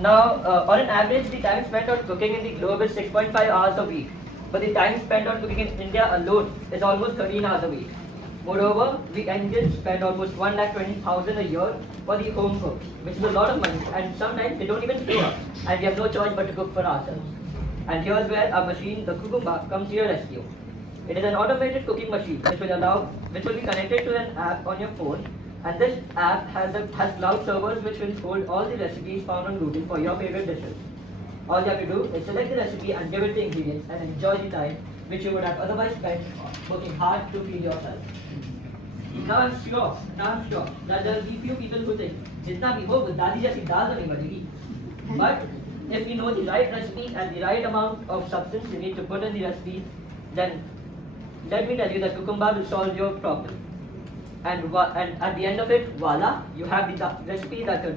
Now, on an average, the time spent on cooking in the globe is 6.5 hours a week, but the time spent on cooking in India alone is almost 13 hours a week. Moreover, we Indians spend almost 1,20,000 a year for the home cook, which is a lot of money, and sometimes they don't even show up, and we have no choice but to cook for ourselves. And here's where our machine, the Cucumba, comes to your rescue. It is an automated cooking machine which will be connected to an app on your phone, and this app has cloud servers which will hold all the recipes found on Google for your favorite dishes. All you have to do is select the recipe and give it the ingredients and enjoy the time which you would have otherwise spent working hard to feed yourself. Now I'm sure that there will be few people who think, "Jitna bhi ho, dadi jaisi dal to nahi banegi." But if you know the right recipe and the right amount of substance you need to put in the recipe, then let me tell you that Cucumba will solve your problem. And at the end of it, voila, you have the recipe that your